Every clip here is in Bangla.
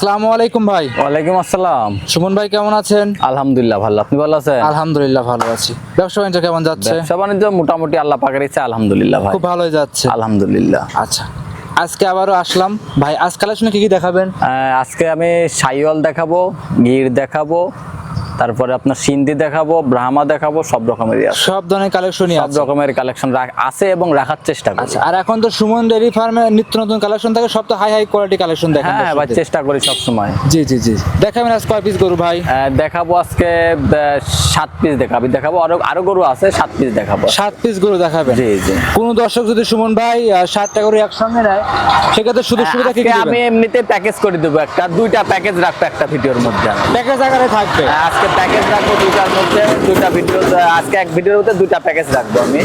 আসসালামু আলাইকুম ভাই। ওয়ালাইকুম আসসালাম। সুমন ভাই কেমন আছেন? আলহামদুলিল্লাহ ভালো। আপনি ভালো আছেন? আলহামদুলিল্লাহ ভালো আছি। ব্যবসা বাণিজ্য কেমন যাচ্ছে? ব্যবসা বাণিজ্য মোটামুটি আল্লাহ পাকের ইচ্ছে আলহামদুলিল্লাহ ভাই। খুব ভালোই যাচ্ছে। আলহামদুলিল্লাহ। আচ্ছা আজকে আবারও আসলাম। ভাই আজ কালেকশনে কি কি দেখাবেন? আহ, আজকে আমি সাইওয়াল দেখাবো গির দেখাবো তারপরে আপনার সিন্ধি দেখাবো ব্রাহ্মা দেখাবো সব রকমেরই আছে। সব ধরনের কালেকশনই সব রকমের কালেকশন আছে এবং রাখার চেষ্টা করি। আচ্ছা আর এখন তো সুমন ডেয়ারি ফার্মে নিত্য নতুন কালেকশন থাকে সব তো হাই হাই কোয়ালিটি কালেকশন দেখেন হ্যাঁ ভাই চেষ্টা করি সব সময়। জি জি জি। দেখাবেন আজ কয় পিস গরু ভাই? দেখাবো আজকে সাত পিস দেখাবি। দেখাবো আরও আরও গরু আছে সাত পিস দেখাবো। সাত পিস গরু দেখাবেন। জি জি। কোন দর্শক যদি সুমন ভাই সাতটা গরু একসঙ্গে নেয় সেক্ষেত্রে শুধু সুবিধা কি আমি এমনিতে প্যাকেজ করে দেবো একটা দুইটা প্যাকেজ রাখব একটা ভিডিওর মধ্যে প্যাকেজ আকারে থাকবে। আজকে প্যাকেজ রাখব দুইটার মধ্যে দুইটা ভিডিও আজকে এক ভিডিওর মধ্যে দুইটা প্যাকেজ রাখব আমি।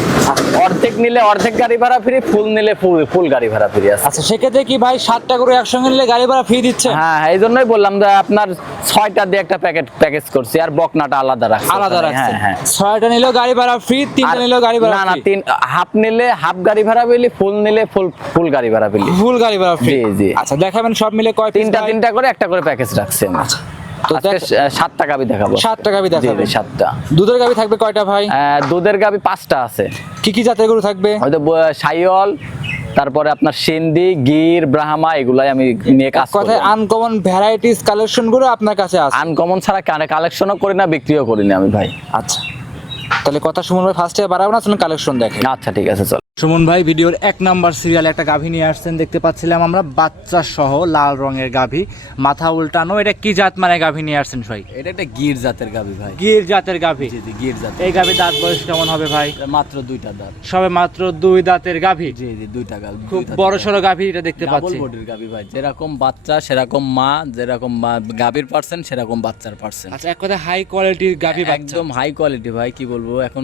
অর্ধেক নিলে অর্ধেক গাড়ি ভাড়া ফ্রি ফুল নিলে ফুল ফুল গাড়ি ভাড়া ফ্রি আছে। আচ্ছা সেক্ষেত্রে কি ভাই সাতটা গরু একসঙ্গে নিলে গাড়ি ভাড়া ফ্রি দিচ্ছে? হ্যাঁ হ্যাঁ, এই জন্যই বললাম যে আপনার ছয়টা দিয়ে একটা প্যাকেট প্যাকেজ করছি আর বকনাটা আলাদা রাখছি আলাদা। রাখছে হ্যাঁ হ্যাঁ। ছয়টা নিলেও গাড়ি ভাড়া ফ্রি তিনটা নিলেও গাড়ি ভাড়া না না তিন হাফ নিলে হাফ গাড়ি ভাড়া পেলি ফুল নিলে ফুল ফুল গাড়ি ভাড়া পেলি। ফুল গাড়ি ভাড়া ফ্রি জি। আচ্ছা দেখাবেন সব মিলে কয় তিনটা তিনটা করে একটা করে প্যাকেজ রাখছি আমি। তো আজকে দেখ- স- সাতটা গাবি দেখাবো। সাতটা গাবি জি, সাতটা। দুধের গাবি থাকবে কয়টা ভাই? দুধের গাবি পাঁচটা আছে। কি কি জাতের গরু থাকবে? হয়তো ব- তারপরে আপনার সিন্ধি গির ব্রাহ্মা এগুলাই আমি নিয়ে কাজ করি আনকমন ভ্যারাইটিস কালেকশনগুলো আপনার কাছে আছে? আনকমন ছাড়া কালেকশনও করি না বিক্রিও করি না আমি ভাই। আচ্ছা। তাহলে কথা সুমন ভাই ফার্স্টে বাড়াবো না কালেকশন দেখে। আচ্ছা ঠিক আছে চল। সুমন ভাই ভিডিওর এক নাম্বার সিরিয়াল একটা গাভী নিয়ে আসছেন। দেখতে পাচ্ছিলাম আমরা বাচ্চা সহ লাল রঙের গাভী। মাথা উল্টানো এটা কি জাত মানে গাভী নিয়ে আসছেন ভাই এটা একটা গির জাতের গাবি ভাই। গির জাতের গাভী? জি জি গির জাতের। এই গাভী দাঁত বয়স কেমন হবে ভাই? মাত্র দুইটা দাঁত। সবে মাত্র দুই দাঁতের গাভী? জি জি দুইটা গাল খুব বড় সড়ো গাভী এটা দেখতে পাচ্ছি। বডির গাবি ভাই। যেরকম বাচ্চা সেরকম মা যেরকম মা- গাবির পার্সেন্ট সেরকম বাচ্চার পার্সেন্ট আচ্ছা এক কথা হাই কোয়ালিটির গাভী একদম হাই কোয়ালিটি ভাই কি বলব? এখন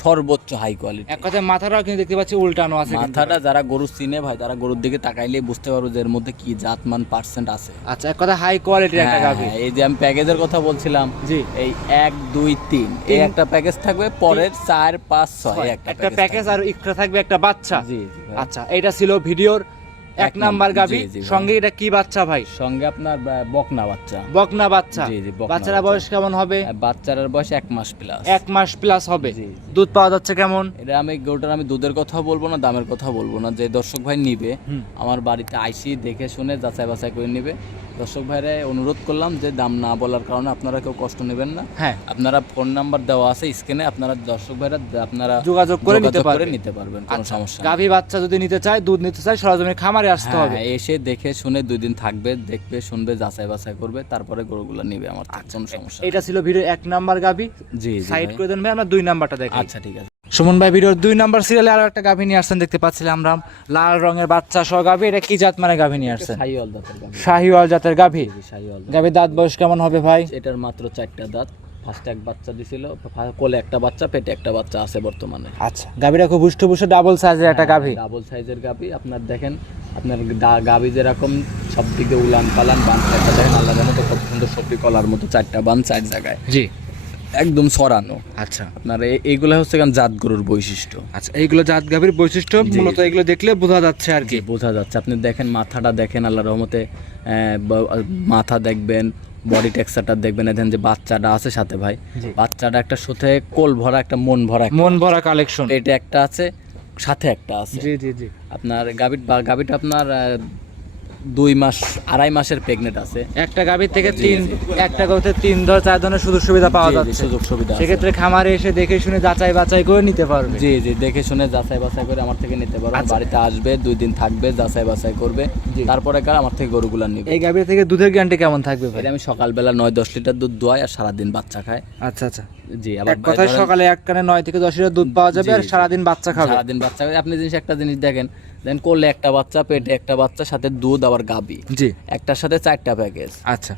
সর্বোচ্চ হাই কোয়ালিটি এক কথায় মাথাটাও কিন্তু দেখতে পাচ্ছি উল্টানো আছে মাথাটা যারা গরু চিনে ভাই তারা গরুর দিকে তাকাইলে বুঝতে পারব যে এর মধ্যে কি জাতমান পার্সেন্ট আছে। আচ্ছা এক কথা হাই কোয়ালিটির একটা গাভি। হ্যাঁ, এই যে আমি প্যাকেজের কথা বলছিলাম জি। এই এক দুই তিন। এই একটা প্যাকেজ থাকবে পরের চার পাঁচ ছয় একটা প্যাকেজ আর ইকরা থাকবে একটা বাচ্চা। জি জি আচ্ছা এটা ছিল ভিডিওর এক নাম্বার গাভী। সঙ্গে এটা কি বাচ্চা ভাই? সঙ্গে আপনার বকনা বাচ্চা। বকনা বাচ্চা। বাচ্চারা বয়স কেমন হবে? আর বাচ্চাটার বয়স এক মাস প্লাস এক মাস প্লাস হবে। দুধ পাওয়া যাচ্ছে কেমন? এটা আমি গরুটার আমি দুধের কথা বলব না দামের কথা বলব না। যে দর্শক ভাই নিবে আমার বাড়িতে আইসি দেখে শুনে যাচাই বাছাই করে নিবে। দর্শক ভাইরা অনুরোধ করলাম যে দাম না বলার কারণে আপনারা কেউ কষ্ট নেবেন না। হ্যাঁ। আপনারা ফোন নাম্বার দেওয়া আছে স্ক্রিনে আপনারা দর্শক ভাইরা আপনারা যোগাযোগ করে নিতে পারবেন। নিতে পারবেন কোনো আচ্ছা, সমস্যা। গাভী বাচ্চা যদি নিতে চায় দুধ নিতে চায় সরজমিনে খামারে আসতে হ্যাঁ, হবে। এসে দেখে শুনে দুই দিন থাকবে দেখবে শুনবে যাচাই বাছাই করবে তারপরে গরুগুলো নিবে আমার থেকে কোনো সমস্যা এটা ছিল ভিডিও এক নাম্বার গাভী। জি সাইড করে দেন ভাই আমরা দুই নাম্বারটা দেখি আচ্ছা ঠিক আছে। সুমন ভাই ভিডিওর দুই নাম্বার সিরিয়ালে আরও একটা গাভী নিয়ে আসছেন দেখতে পাচ্ছিলাম আমরা লাল রঙের বাচ্চা সহ গাভী এটা কি জাত মানে গাভী নিয়ে আসছেন? সাইওয়াল দাঁতের গাভী। শাহিওয়াল জাতের গাভী। গাভীর দাঁত বয়স কেমন হবে ভাই? এটার মাত্র চারটা দাঁত। ফার্স্টে এক বাচ্চা দিছিল কোলে একটা বাচ্চা পেটে একটা বাচ্চা আছে বর্তমানে। আচ্ছা গাভীটা খুব হুষ্ট পুষ্ট ডাবল সাইজের একটা গাভী। ডাবল সাইজের গাবি আপনার দেখেন আপনার গা- গাবি যেরকম সব দিকে উলান পালান বান চারটা দেখেন আলাদা মতো খুব সুন্দর সবজি কলার মতো চারটা বান চার জায়গায়। জি। একদম সরানো আচ্ছা। আপনার এই- এইগুলো হচ্ছে কারণ জাত গরুর বৈশিষ্ট্য। আচ্ছা এইগুলো জাত গাভীর বৈশিষ্ট্য মূলত এগুলো দেখলে বোঝা যাচ্ছে আর কি। বোঝা যাচ্ছে। আপনি দেখেন মাথাটা দেখেন আল্লাহ রহমতে মাথা দেখবেন বডি টেক্সচারটা দেখবেন এখানে যে বাচ্চাটা আছে সাথে ভাই। বাচ্চাটা একটা সাথে কোল ভরা একটা মন ভরা মন ভরা কালেকশন এটা একটা আছে সাথে একটা আছে। জি জি জি। আপনার গাবিট বা গাবিটা আপনার দুই মাস আড়াই মাসের প্রেগনেন্ট আছে। একটা গাভীর থেকে তিন একটা গরুতে তিন ধর চার ধরনের সুযোগ সুবিধা পাওয়া যাচ্ছে। সুযোগ সুবিধা। সেক্ষেত্রে খামারে এসে দেখে শুনে যাচাই বাছাই করে নিতে পারবে। জি জি দেখে শুনে যাচাই বাছাই করে আমার থেকে নিতে পারো। আচ্ছা। বাড়িতে আসবে দুই দিন থাকবে যাচাই বাছাই করবে। তারপরে কার আমার থেকে গরুগুলা নিবে। এই গাভীর থেকে দুধের গ্যারান্টি কেমন থাকবে ভাই? আমি সকালবেলা নয় দশ লিটার দুধ দোয়াই আর সারাদিন বাচ্চা খায় আচ্ছা আচ্ছা। জি আবার কথায় সকালে এক কানে নয় থেকে দশ লিটার দুধ পাওয়া যাবে আর সারাদিন বাচ্চা খাবে। সারাদিন বাচ্চা খায় আপনি জিনিস একটা জিনিস দেখেন দেন করলে একটা বাচ্চা পেটে একটা বাচ্চা সাথে দুধ আবার গাবি। জি। একটার সাথে চারটা প্যাকেজ আচ্ছা।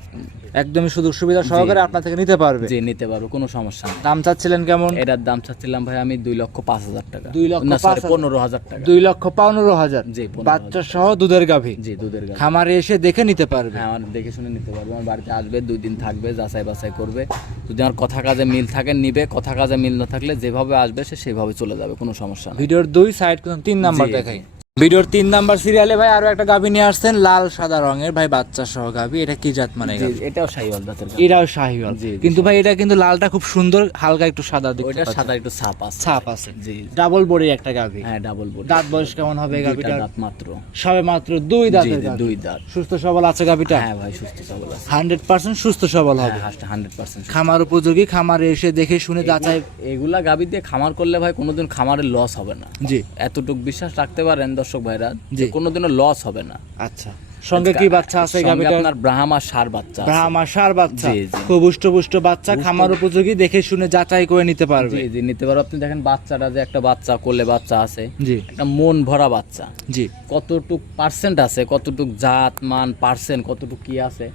একদমই সুযোগ সুবিধা সহকারে আপনার থেকে নিতে পারবে। জি নিতে পারব কোনো সমস্যা দাম চাচ্ছিলেন কেমন? এটার দাম চাচ্ছিলাম ভাই আমি দুই লক্ষ পাঁচ হাজার টাকা। দুই লক্ষ না। পনেরো হাজার টাকা। দুই লক্ষ পনেরো হাজার। জি, বাচ্চা সহ দুধের গাভী। জি দুধের গাছ খামারে এসে দেখে নিতে পারবে। হ্যাঁ আমার দেখে শুনে নিতে পারবে। আমার বাড়িতে আসবে দুই দিন থাকবে যাচাই বাছাই করবে। যদি আমার কথা কাজে মিল থাকে নিবে। কথা কাজে মিল না থাকলে যেভাবে আসবে সে সেভাবে চলে যাবে কোনো সমস্যা নেই। ভিডিওর দুই সাইড তিন নাম্বার দেখাই। ভিডিওর তিন নাম্বার সিরিয়ালে ভাই আরও একটা গাভী নিয়ে আসছেন লাল সাদা রঙের। ভাই বাচ্চা সহ গাভী এটা কি জাত মানে? এটাও শাহিওয়াল জাতের। এটাও শাহিওয়াল। কিন্তু ভাই এটা কিন্তু লালটা খুব সুন্দর হালকা একটু সাদা দেখতে পাচ্ছি। সাদা একটু ছাপ আছে। ছাপ আছে। জি ডাবল বডি একটা গাভী। হ্যাঁ ডাবল বোর্ড দাঁত বয়স কেমন হবে গাভীটা দাঁত মাত্র। সবে মাত্র দুই দাঁতের দুই দাঁত। সুস্থ সবল আছে গাভীটা? হ্যাঁ ভাই সুস্থ সবল আছে। হান্ড্রেড পার্সেন্ট সুস্থ সবল হবে। হ্যাঁ হান্ড্রেড পার্সেন্ট খামার উপযোগী খামারে এসে দেখে শুনে যাচাই এগুলা গাভী দিয়ে খামার করলে ভাই কোনোদিন খামারের লস হবে না। জি। এতটুক বিশ্বাস রাখতে পারেন দর্শক ভাইরা যে কোনোদিনও লস হবে না। আচ্ছা। সঙ্গে কি বাচ্চা আছে আপনার ব্রাহ্মা সার বাচ্চা ব্রাহ্মা সার বাচ্চা। খুব পুষ্ট বাচ্চা খামার উপযোগী দেখে শুনে যাচাই করে নিতে পারবে। জি জি নিতে পারো। আপনি দেখেন বাচ্চাটা যে একটা বাচ্চা কোলে বাচ্চা আছে জি। একটা মন ভরা বাচ্চা। জি। কতটুক পার্সেন্ট আছে কতটুক জাত মান পার্সেন্ট কতটুক কি আছে?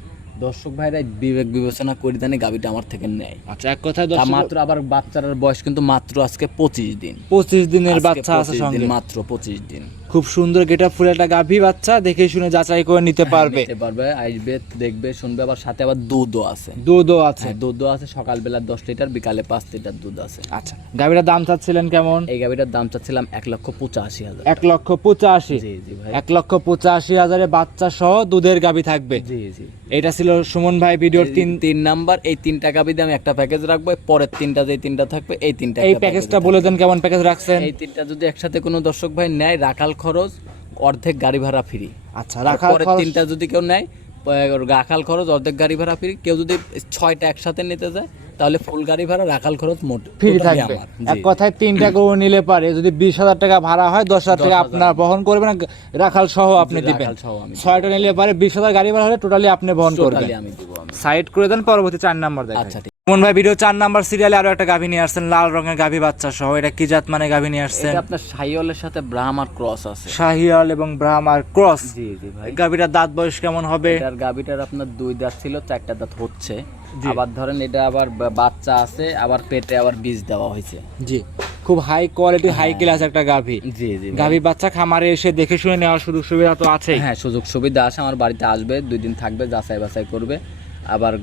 দর্শক ভাইরা বিবেক বিবেচনা করে দেন গাবিটা আমার থেকে নেয়। আচ্ছা এক কথায় তা মাত্র আবার বাচ্চাটার বয়স কিন্তু মাত্র আজকে পঁচিশ দিন। পঁচিশ দিনের বাচ্চা আছে সঙ্গে। মাত্র পঁচিশ দিন। খুব সুন্দর গেটা ফুল একটা গাভী বাচ্চা দেখে শুনে যাচাই করে নিতে পারবে। নিতে পারবে আসবে দেখবে শুনবে আবার সাথে আবার দুধও আছে। দুধও আছে। হ্যাঁ দুধও আছে সকালবেলা দশ লিটার বিকালে পাঁচ লিটার দুধ আছে। আচ্ছা গাভীটার দাম চাচ্ছিলেন কেমন? এই গাভিটার দাম চাচ্ছিলাম এক লক্ষ পঁচাশি হাজার এক লক্ষ পঁচাশি? জি জি ভাই। এক লক্ষ পঁচাশি হাজারে বাচ্চা সহ দুধের গাভী থাকবে। জি জি। এটা ছিল সুমন ভাই ভিডিওর তিন তিন নাম্বার এই তিনটা গাভি দিয়ে আমি একটা প্যাকেজ রাখব পরের তিনটা যে তিনটা থাকবে এই তিনটা এই প্যাকেজটা বলে দেন কেমন প্যাকেজ রাখছেন। এই তিনটা যদি একসাথে কোনো দর্শক ভাই নেয় রাখাল খরচ অর্ধেক গাড়ি ভাড়া ফ্রি। আচ্ছা পরের খরচ- তিনটা যদি কেউ নেয় রাখাল খরচ অর্ধেক গাড়ি ভাড়া ফ্রি। কেউ যদি ছয়টা একসাথে নিতে যায় তাহলে ফুল গাড়ি ভাড়া রাখাল খরচ মোট ফ্রি থাকবে। এক কথায় তিনটা গরু নিলে পারে। যদি বিশ হাজার টাকা ভাড়া হয় দশ হাজার টাকা আপনার বহন করবেন রাখাল সহ আপনি দিবেন। ছয়টা নিলে পারে বিশ হাজার গাড়ি ভাড়া হলে টোটালি আপনি বহন করবেন। সাইড করে দেন পরবর্তী চার নাম্বার আচ্ছা মন ভাই ভিডিও চার নাম্বার সিরিয়ালে আরও একটা গাভী নিয়ে আসছেন লাল রঙের গাভী বাচ্চা সহ। এটা কি জাত মানে গাভী নিয়ে আসছেন? এটা আপনার সাইওয়ালের সাথে ব্রাহ্মার ক্রস আছে। শাহিয়াল এবং ব্রাহ্মার ক্রস। জি জি ভাই। গাভীটার দাঁত বয়স কেমন হবে? এটার গাবিটার আপনার দুই দাঁত ছিল চারটা দাঁত হচ্ছে। আবার ধরেন এটা আবার বাচ্চা আছে আবার পেটে আবার বীজ দেওয়া হয়েছে। জি। খুব হাই কোয়ালিটি হাই ক্লাস একটা গাভী। জি জি। গাভী বাচ্চা খামারে এসে দেখে শুনে নেওয়ার সুযোগ সুবিধা তো আছেই। হ্যাঁ সুযোগ সুবিধা আছে আমার বাড়িতে আসবে দুই দিন থাকবে যাচাই বাছাই করবে। আবার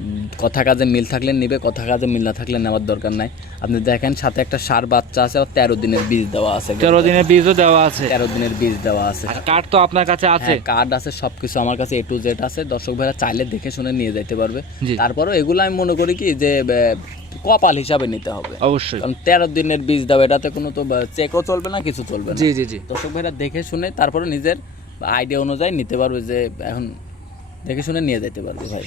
কথা কাজে মিল থাকলে নিবে কথা কাজে মিল না থাকলে নেওয়ার দরকার নাই। আপনি দেখেন সাথে একটা সার বাচ্চা আছে আর তেরো দিনের বীজ দেওয়া আছে। তেরো দিনের বীজও দেওয়া আছে। তেরো দিনের বীজ দেওয়া আছে। কার্ড তো আপনার কাছে আছে। হ্যাঁ কার্ড আছে সবকিছু আমার কাছে এ টু জেড আছে। দর্শক ভাইরা চাইলে দেখে শুনে নিয়ে যেতে পারবে। তারপরেও এগুলো আমি মনে করি কি যে কপাল হিসাবে নিতে হবে। অবশ্যই। কারণ তেরো দিনের বীজ দেওয়া এটাতে কোনো তো চেকও চলবে না কিছু চলবে না। জি জি জি। দর্শক ভাইরা দেখে শুনে তারপরে নিজের আইডিয়া অনুযায়ী নিতে পারবে যে এখন দেখে শুনে নিয়ে যেতে পারবে ভাই।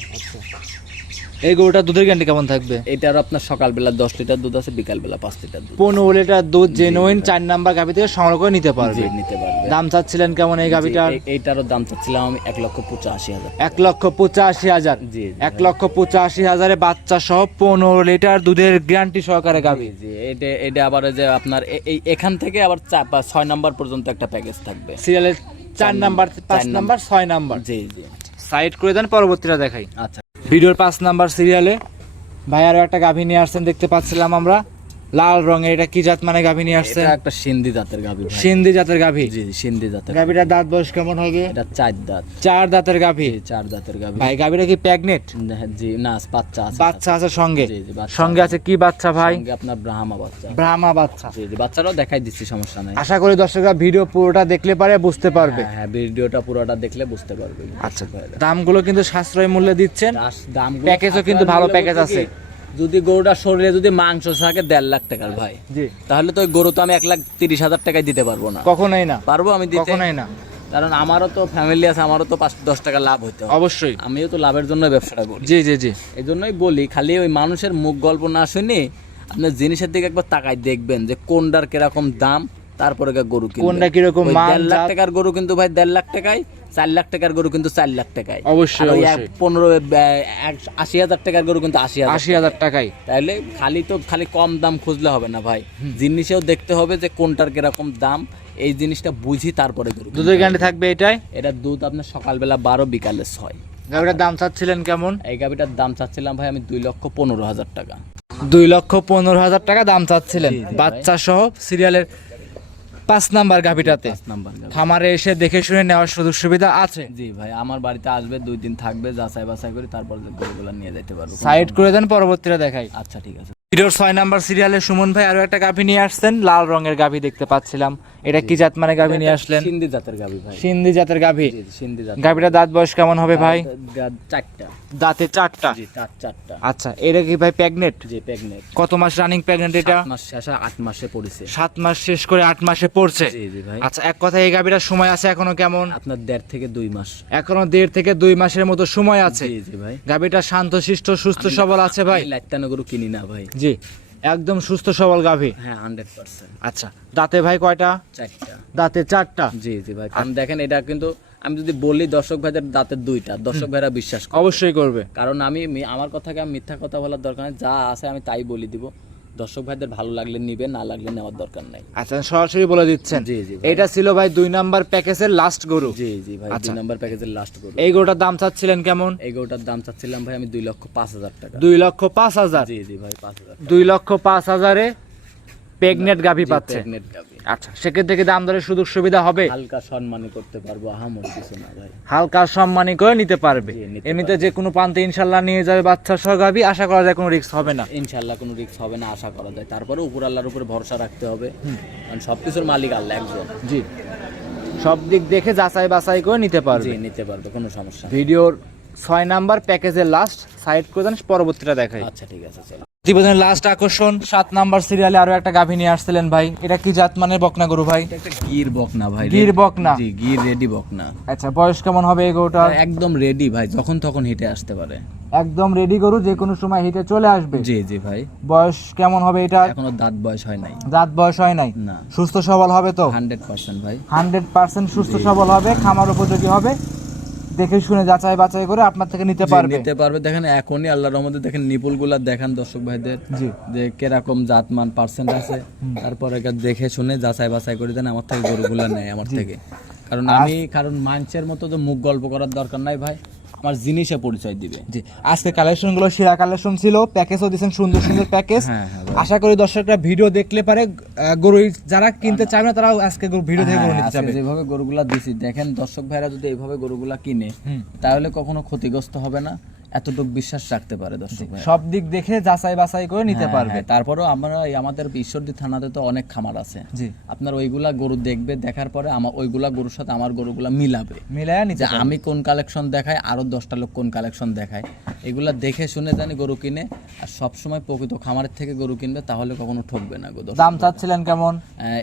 এই গরুটা দুধের গ্যারান্টি কেমন থাকবে? এটার আপনার সকালবেলা দশ লিটার দুধ আছে বিকালবেলা পাঁচ লিটার দুধ পনেরো লিটার দুধ জেনুইন চার নাম্বার গাভী থেকে সংগ্রহ করে নিতে পারবে। নিতে পারবে। দাম চাচ্ছিলেন কেমন এই গাভীটার? এ- এইটারও দাম চাচ্ছিলাম আমি এক লক্ষ পঁচাশি হাজার। এক লক্ষ পঁচাশি হাজার। জি এক লক্ষ পঁচাশি হাজারে বাচ্চা সহ পনেরো লিটার দুধের গ্যারান্টি সহকারে গাভী। জি এটা এটা আবার যে আপনার এই এখান থেকে আবার চা- বা ছয় নাম্বার পর্যন্ত একটা প্যাকেজ থাকবে। সিরিয়ালের চার নাম্বার পাঁচ নাম্বার ছয় নাম্বার। জি জি। সাইড করে দেন পরবর্তীটা দেখাই। আচ্ছা। ভিডিওর পাঁচ নাম্বার সিরিয়ালে ভাই আরও একটা গাভী নিয়ে আসছেন দেখতে পাচ্ছিলাম আমরা। লাল রঙের এটা কি জাত মানে গাভী নিয়ে আসছে এটা একটা সিন্ধি জাতের গাভি সিন্ধি জাতের গাভী? জি সিন্ধি জাতের গাভীটার দাঁত বয়স কেমন হবে? এটা চার দাঁত। চার দাঁতের গাভী? চার দাঁতের গাভী। ভাই গাভীটা কি প্যাগনেট জি না বাচ্চা আছে। বাচ্চা আছে সঙ্গে? জি জি বাচ্চা সঙ্গে আছে। কি বাচ্চা ভাই? সঙ্গে আপনার ব্রাহ্মা বাচ্চা। ব্রাহ্মা বাচ্চা। জি জি বাচ্চারাও দেখাই দিচ্ছি সমস্যা নাই। আশা করি দর্শকরা ভিডিও পুরোটা দেখলে পারে বুঝতে পারবে। হ্যাঁ হ্যাঁ ভিডিওটা পুরোটা দেখলে বুঝতে পারবে। আচ্ছা দামগুলো কিন্তু সাশ্রয় মূল্যে দিচ্ছেন। দাম প্যাকেজও কিন্তু ভালো প্যাকেজ আছে। যদি গরুটা শরীরে যদি মাংস থাকে দেড় লাখ টাকার ভাই। জি। তাহলে তো ওই গরু তো আমি এক লাখ তিরিশ হাজার টাকায় দিতে পারব না। কখনোই না। পারব আমি দিতে? কখনোই না। কারণ আমারও তো ফ্যামিলি আছে আমারও তো পাঁচ দশ টাকা লাভ হইতে হবে। অবশ্যই। আমিও তো লাভের জন্য ব্যবসাটা করি। জি জি জি। এই জন্যই বলি খালি ওই মানুষের মুখ গল্প না শুনে আপনার জিনিসের দিকে একবার তাকায় দেখবেন যে কোনটার কীরকম দাম তারপরে গরু। কোনটা কীরকম দেড় লাখ টাকার গরু কিন্তু ভাই দেড় লাখ টাকায় চার লাখ টাকার গরু কিন্তু চার লাখ টাকায়। অবশ্যই। পনেরো আশি হাজার টাকার গরু কিন্তু আশি আশি হাজার টাকাই তাহলে খালি তো খালি কম দাম খুঁজলে হবে না ভাই। জিনিসেও দেখতে হবে যে কোনটার কীরকম দাম। এই জিনিসটা বুঝি তারপরে গরু দুধের। গ্যারান্টি থাকবে এটাই? এটা দুধ আপনার সকালবেলা বারো বিকালে ছয়। গাভীটার দাম চাচ্ছিলেন কেমন? এই গাভিটার দাম চাচ্ছিলাম ভাই আমি দুই লক্ষ পনেরো হাজার টাকা। দুই লক্ষ পনেরো হাজার টাকা দাম চাচ্ছিলেন। বাচ্চা সহ সিরিয়ালের পাঁচ নাম্বার গাভীটাতে। খামারে এসে দেখে শুনে নেওয়ার সুযোগ সুবিধা আছে? জি ভাই আমার বাড়িতে আসবে দুই দিন থাকবে যাচাই বাছাই করে তারপর গরুগুলো নিয়ে যেতে পারব। সাইড করে দেন পরবর্তীটা দেখাই। আচ্ছা ঠিক আছে। ভিডিওর ছয় নাম্বার সিরিয়ালে সুমন ভাই আরও একটা গাভী নিয়ে আসছেন লাল রঙের গাভী দেখতে পাচ্ছিলাম। এটা কি জাত মানে গাভী নিয়ে আসলেন? সিন্ধি জাতের গাবি ভাই। সিন্ধি জাতের গাভী। জি, জি, সিন্ধি জাত গাভীটা দাঁত বয়স কেমন হবে ভাই? দাঁত চারটা। দাঁতে চারটা? জি দাঁত চারটা। আচ্ছা এটা কি ভাই প্যাগনেট যে প্রেগনেন্ট কত মাস রানিং প্যাগনেট এটা? মাস শেষে আট মাসে পড়েছে। সাত মাস শেষ করে আট মাসে পড়ছে? জি জি ভাই। আচ্ছা এক কথা এই গাভীটার সময় আছে এখনও কেমন? আপনার দেড় থেকে দুই মাস। এখনও দেড় থেকে দুই মাসের মতো সময় আছে। জি জি ভাই। গাভীটা শান্ত শিষ্ট সুস্থ সবল আছে ভাই? লাইতানো গরু কিনি না ভাই। জি। একদম সুস্থ সবল গাভী। হ্যাঁ হান্ড্রেড পার্সেন্ট আচ্ছা দাঁতে ভাই কয়টা? চারটা। দাঁতে চারটা? জি জি ভাই। কারণ দেখেন এটা কিন্তু আমি যদি বলি দর্শক ভাইদের দাঁতের দুইটা দর্শক ভাইরা বিশ্বাস অবশ্যই করবে। কারণ আমি আমার কথাকে আমি মিথ্যা কথা বলার দরকার নেই যা আছে আমি তাই বলি দিব। দর্শক ভাইদের ভালো লাগলে নিবে না লাগলে নেওয়ার দরকার নাই। আচ্ছা সরাসরি বলে দিচ্ছেন? জি জি এটা ছিল ভাই দুই নাম্বার প্যাকেজের লাস্ট গরু। জি জি ভাই আচ্ছা। দুই নাম্বার প্যাকেজের লাস্ট গরু। এই গরুটার দাম চাচ্ছিলেন কেমন? এই গরুটার দাম চাচ্ছিলাম ভাই আমি দুই লক্ষ পাঁচ হাজার টাকা। দুই লক্ষ পাঁচ হাজার। জি জি ভাই পাঁচ হাজার দুই লক্ষ পাঁচ হাজারে প্রেগনেট গাভী পাচ্ছে। প্রেগনেন্ট গাবি আচ্ছা সেক্ষেত্রে কি দাম দরের সুযোগ সুবিধা হবে? হালকা সম্মানই করতে পারব আহামর কিছু না ভাই। হালকা সম্মানী করে নিতে পারবে। এমনিতে যে কোনো প্রান্তে ইনশাল্লাহ নিয়ে যাবে বাচ্চা সহ গাভী আশা করা যায় কোনো রিস্ক হবে না। ইনশাল্লাহ কোনো রিস্ক হবে না আশা করা যায়। তারপরে উপর আল্লাহর উপরে ভরসা রাখতে হবে। কারণ সবকিছুর মালিক আল্লাহ একজন। জি। সব দিক দেখে যাচাই বাছাই করে নিতে পারবে। নিতে পারবে কোনো সমস্যা ভিডিওর ছয় নাম্বার প্যাকেজের লাস্ট সাইড করে দেন পরবর্তীটা দেখাই। আচ্ছা ঠিক আছে চলো। প্রতিবেদনের লাস্ট আকর্ষণ। সাত নাম্বার সিরিয়ালে আরও একটা গাভী নিয়ে আসছিলেন ভাই। এটা কি জাত মানের বকনা গরু ভাই? গির বকনা ভাই। গির বকনা। জি গির রেডি বকনা। আচ্ছা বয়স কেমন হবে এই একদম রেডি ভাই যখন তখন হিটে আসতে পারে। একদম রেডি গরু যে কোনো সময় হিটে চলে আসবে। জি জি ভাই। বয়স কেমন হবে এটা এখনও দাঁত বয়স হয় নাই। জাত বয়স হয় নাই? না। সুস্থ সবল হবে তো? হান্ড্রেড পার্সেন্ট ভাই। হান্ড্রেড পার্সেন্ট সুস্থ সবল হবে খামার উপযোগী হবে। দেখে শুনে যাচাই বাছাই করে আপনার থেকে নিতে পারবে। নিতে পারবে। দেখেন এখনই আল্লাহ রহমতে দেখেন নিপুলগুলা দেখেন দর্শক ভাইদের যে কীরকম জাতমান পার্সেন্ট আছে। তারপরে দেখে শুনে যাচাই বাছাই করে দেন আমার থেকে গরুগুলা নেয় আমার থেকে। কারণ আমি কারণ মানুষের মতো তো মুখ গল্প করার দরকার নাই ভাই। আমার জিনিসে পরিচয় দিবে। জি আজকে কালেকশনগুলো সেরা কালেকশন ছিল প্যাকেজও দিয়েছেন সুন্দর সুন্দর প্যাকেজ হ্যাঁ। আশা করি দর্শকরা ভিডিও দেখলে পারে গরু যারা কিনতে চায় না তারাও আজকে ভিডিও দেখে গরু হ্যাঁ, নিতে চাবে যেভাবে গরুগুলা দিছি দেখেন দর্শক ভাইরা যদি এইভাবে গরুগুলা কিনে তাহলে কখনো ক্ষতিগ্রস্ত হবে না। এতটুকু বিশ্বাস রাখতে পারে দর্শক সব দিক দেখে যাচাই বাছাই করে নিতে পারবে। তারপরেও আমরা এই আমাদের ঈশ্বরদী থানাতে তো অনেক খামার আছে। জি। আপনার ওইগুলা গরু দেখবে দেখার পরে আমার ওইগুলা গরুর সাথে আমার গরুগুলা মিলাবে। মিলায়া নিতে আমি কোন কালেকশন দেখাই আরও দশটা লোক কোন কালেকশন দেখায়। এগুলা দেখে শুনে জানি গরু কিনে আর সব সময় প্রকৃত খামারের থেকে গরু কিনবে তাহলে কখনো ঠকবে না গো দাম চাচ্ছিলেন কেমন?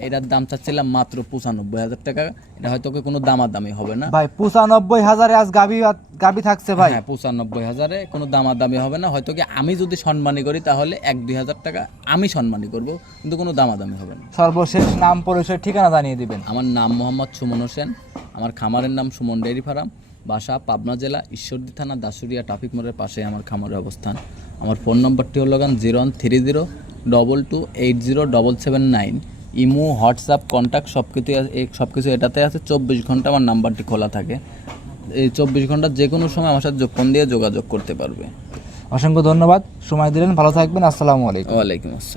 এটার দাম চাচ্ছিলাম মাত্র পঁচানব্বই হাজার টাকা। এটা হয়তো কোনো দামাদামি হবে না? ভাই পঁচানব্বই হাজারে আজ গাবি গাবি থাকছে ভাই। হ্যাঁ পঁচানব্বই হাজারে কোনো দামাদামি হবে না। হয়তো কি আমি যদি সম্মানী করি তাহলে এক দুই হাজার টাকা আমি সম্মানী করব কিন্তু কোনো দামাদামি হবে না। সর্বশেষ নাম পরিচয় ঠিকানা জানিয়ে দিবেন। আমার নাম মোহাম্মদ সুমন হোসেন। আমার খামারের নাম সুমন ডেয়ারি ফার্ম। বাসা পাবনা জেলা ঈশ্বরদী থানা দাসুরিয়া ট্রাফিক মোড়ের পাশে আমার খামারের অবস্থান। আমার ফোন নম্বরটি হলো গান zero one three zero double two eight zero double seven nine. Imo WhatsApp contact সব কিছু সব কিছু এটাতে আছে। চব্বিশ ঘণ্টা আমার নাম্বারটি খোলা থাকে। এই চব্বিশ ঘণ্টা যে কোনো সময় আমার সাথে ফোন দিয়ে যোগাযোগ করতে পারবে। অসংখ্য ধন্যবাদ। সময় দিলেন। ভালো থাকবেন। আসসালামু আলাইকুম। ওয়ালাইকুম আসসালাম।